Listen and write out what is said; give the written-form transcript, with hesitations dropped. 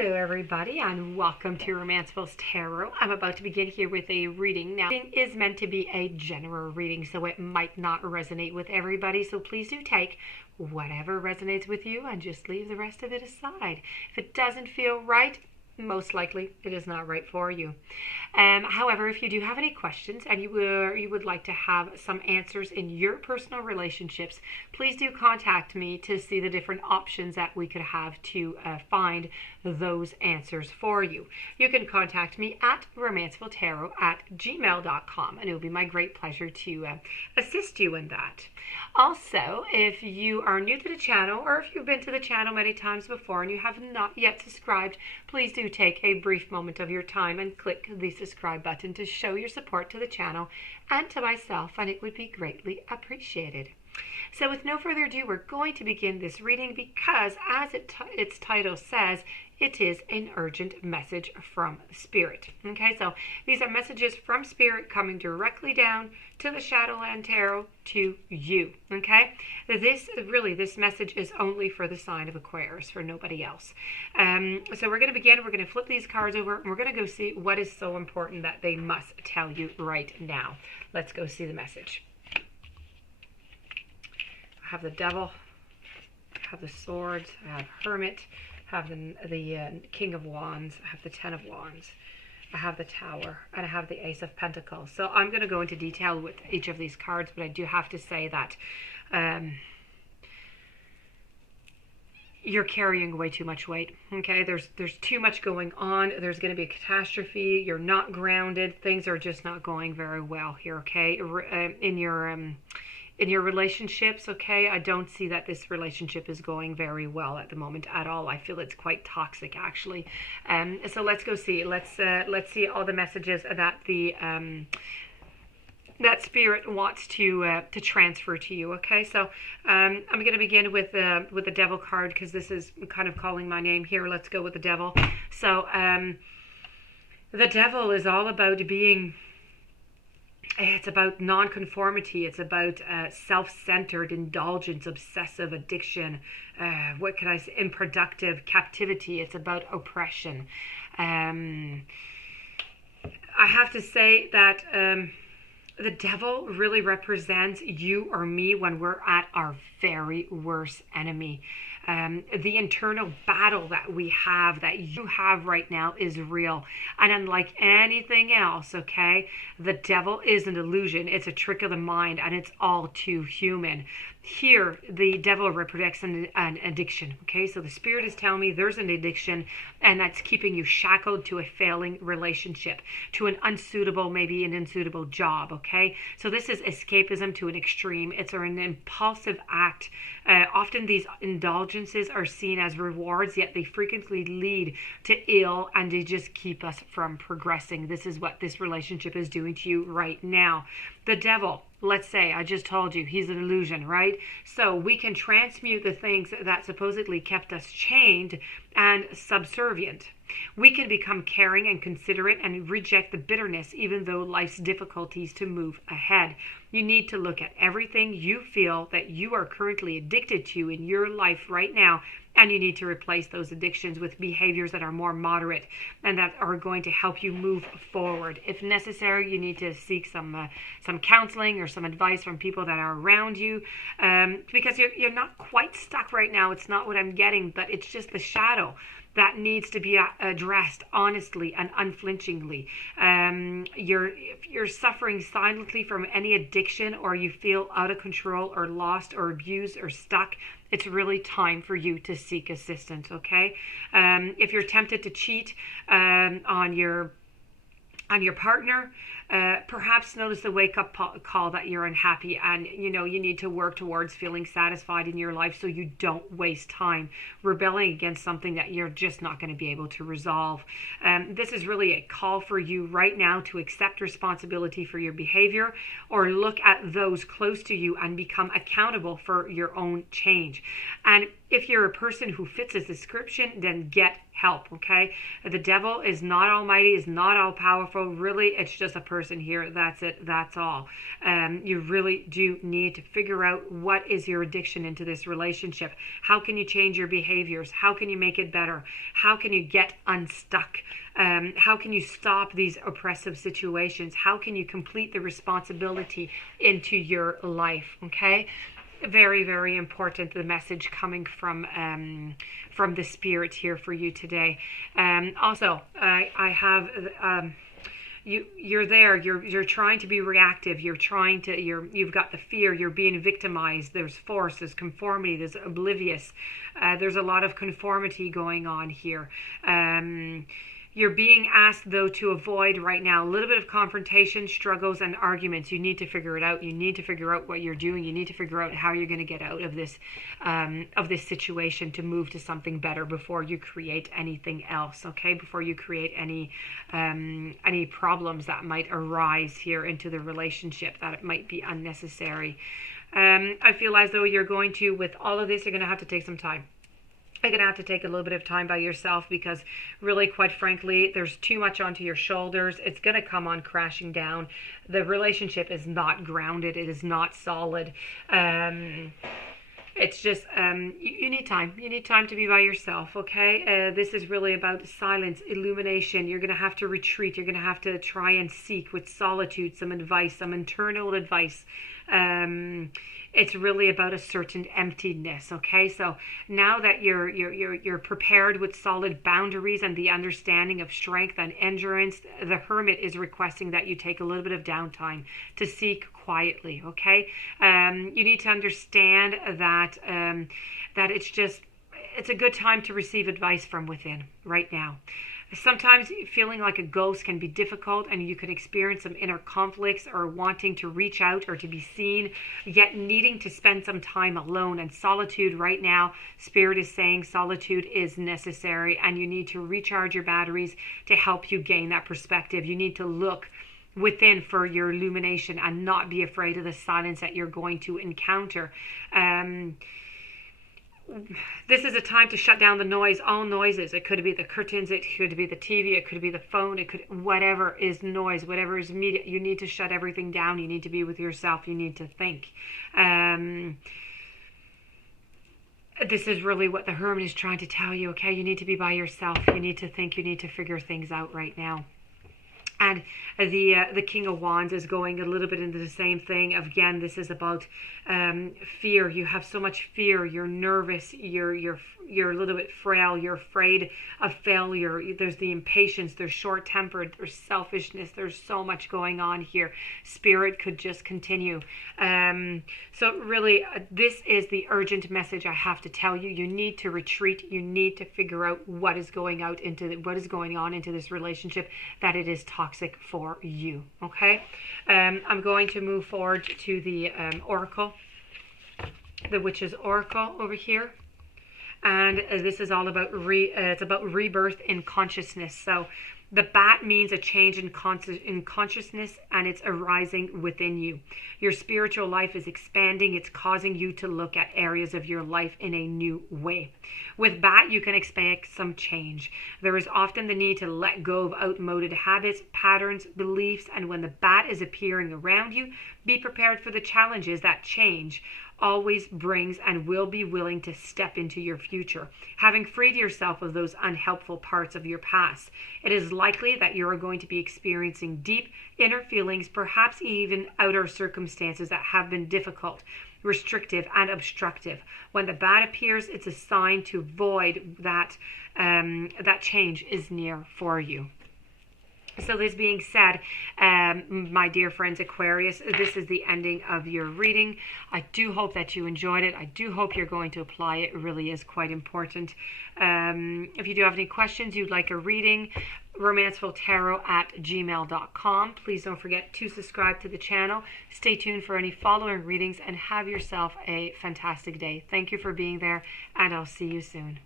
Hello everybody and welcome to Romancefuls Tarot. I'm about to begin here with a reading. Now, reading is meant to be a general reading, so it might not resonate with everybody, so please do take whatever resonates with you and just leave the rest of it aside. If it doesn't feel right, most likely it is not right for you. However, if you do have any questions and you would like to have some answers in your personal relationships, please do contact me to see the different options that we could have to find those answers for you. You can contact me at romancefultarot@gmail.com, and it will be my great pleasure to assist you in that. Also, if you are new to the channel, or if you've been to the channel many times before and you have not yet subscribed, please do take a brief moment of your time and click the subscribe button to show your support to the channel and to myself, and it would be greatly appreciated. So with no further ado, we're going to begin this reading because, as its title says, it is an urgent message from Spirit. Okay, so these are messages from Spirit coming directly down to the Shadowland Tarot to you. Okay, this message is only for the sign of Aquarius, for nobody else. So we're going to begin. We're going to flip these cards over and we're going to go see what is so important that they must tell you right now. Let's go see the message. I have the Devil, I have the Swords, I have Hermit, I have the King of Wands, I have the Ten of Wands, I have the Tower, and I have the Ace of Pentacles. So I'm going to go into detail with each of these cards, but I do have to say that you're carrying way too much weight. Okay, there's too much going on. There's going to be a catastrophe. You're not grounded. Things are just not going very well here. Okay, in your relationships, okay, I don't see that this relationship is going very well at the moment at all. I feel it's quite toxic, actually. So let's go see. Let's see all the messages that the that Spirit wants to transfer to you. Okay, so I'm going to begin with the Devil card because this is kind of calling my name here. Let's go with the Devil. So the Devil is all about being. It's about nonconformity. It's about self-centered indulgence, obsessive addiction. What can I say? Unproductive captivity. It's about oppression. I have to say that the Devil really represents you or me when we're at our very worst enemy. The internal battle that we have, that you have right now, is real. And unlike anything else, okay, the Devil is an illusion. It's a trick of the mind, and it's all too human. Here, the Devil represents an addiction, okay? So the Spirit is telling me there's an addiction, and that's keeping you shackled to a failing relationship, to an unsuitable, maybe an unsuitable job, okay? So this is escapism to an extreme. It's an impulsive act. Often these indulgences are seen as rewards, yet they frequently lead to ill, and they just keep us from progressing. This is what this relationship is doing to you right now. The Devil, let's say, I just told you, he's an illusion, right? So we can transmute the things that supposedly kept us chained and subservient. We can become caring and considerate and reject the bitterness, even though life's difficulties, to move ahead. You need to look at everything you feel that you are currently addicted to in your life right now, and you need to replace those addictions with behaviors that are more moderate and that are going to help you move forward. If necessary, you need to seek some counseling or some advice from people that are around you, because you're not quite stuck right now. It's not what I'm getting, but it's just the shadow that needs to be addressed honestly and unflinchingly. If you're suffering silently from any addiction, or you feel out of control or lost or abused or stuck, it's really time for you to seek assistance, okay? If you're tempted to cheat on your partner, perhaps notice the wake-up call that you're unhappy, and you need to work towards feeling satisfied in your life so you don't waste time rebelling against something that you're just not going to be able to resolve. This is really a call for you right now to accept responsibility for your behavior, or look at those close to you and become accountable for your own change. And if you're a person who fits this description, then get help, okay? The Devil is not almighty, is not all powerful. Really, it's just a person person here. That's it. That's all. You really do need to figure out what is your addiction into this relationship. How can you change your behaviors? How can you make it better? How can you get unstuck? How can you stop these oppressive situations? How can you complete the responsibility into your life? Okay. Very, very important, the message coming from the spirit here for you today. Also, I have you're there, you're trying to be reactive, you've got the fear, you're being victimized, there's force, there's conformity, there's oblivious, there's a lot of conformity going on here. You're being asked, though, to avoid right now a little bit of confrontation, struggles, and arguments. You need to figure it out. You need to figure out what you're doing. You need to figure out how you're going to get out of this situation to move to something better before you create anything else. Okay, before you create any problems that might arise here into the relationship that it might be unnecessary. I feel as though you're going to, with all of this, you're going to have to take some time. You're going to have to take a little bit of time by yourself because really, quite frankly, there's too much onto your shoulders. It's going to come on crashing down. The relationship is not grounded. It is not solid. It's just, you need time. You need time to be by yourself, okay? This is really about silence, illumination. You're going to have to retreat. You're going to have to try and seek with solitude some advice, some internal advice. It's really about a certain emptiness, okay? So now that you're prepared with solid boundaries and the understanding of strength and endurance, the hermit is requesting that you take a little bit of downtime to seek quietly, okay? You need to understand that that it's a good time to receive advice from within right now. Sometimes feeling like a ghost can be difficult and you can experience some inner conflicts or wanting to reach out or to be seen, yet needing to spend some time alone. And solitude right now, Spirit is saying solitude is necessary and you need to recharge your batteries to help you gain that perspective. You need to look within for your illumination and not be afraid of the silence that you're going to encounter. This is a time to shut down the noise, all noises. It could be the curtains, it could be the TV, it could be the phone, it could, whatever is noise, whatever is media. You need to shut everything down. You need to be with yourself. You need to think. This is really what the hermit is trying to tell you, okay? You need to be by yourself. You need to think. You need to figure things out right now. And the King of Wands is going a little bit into the same thing. Again, this is about fear. You have so much fear. You're nervous. You're a little bit frail. You're afraid of failure. There's the impatience. There's short-tempered. There's selfishness. There's so much going on here. Spirit could just continue. So really, this is the urgent message I have to tell you. You need to retreat. You need to figure out what is going on into this relationship, that it is toxic for you. Okay, I'm going to move forward to the oracle, the Witch's Oracle over here. And this is all about it's about rebirth in consciousness. So the bat means a change in consciousness, and it's arising within you. Your spiritual life is expanding. It's causing you to look at areas of your life in a new way. With bat, you can expect some change. There is often the need to let go of outmoded habits, patterns, beliefs, and when the bat is appearing around you, be prepared for the challenges that change always brings, and will be willing to step into your future. Having freed yourself of those unhelpful parts of your past, it is likely that you are going to be experiencing deep inner feelings, perhaps even outer circumstances that have been difficult, restrictive, and obstructive. When the bat appears, it's a sign to void that change is near for you. So this being said, my dear friends Aquarius, this is the ending of your reading. I do hope that you enjoyed it. I do hope you're going to apply it. It really is quite important. If you do have any questions, you'd like a reading, romancefultarot@gmail.com. Please don't forget to subscribe to the channel. Stay tuned for any following readings and have yourself a fantastic day. Thank you for being there, and I'll see you soon.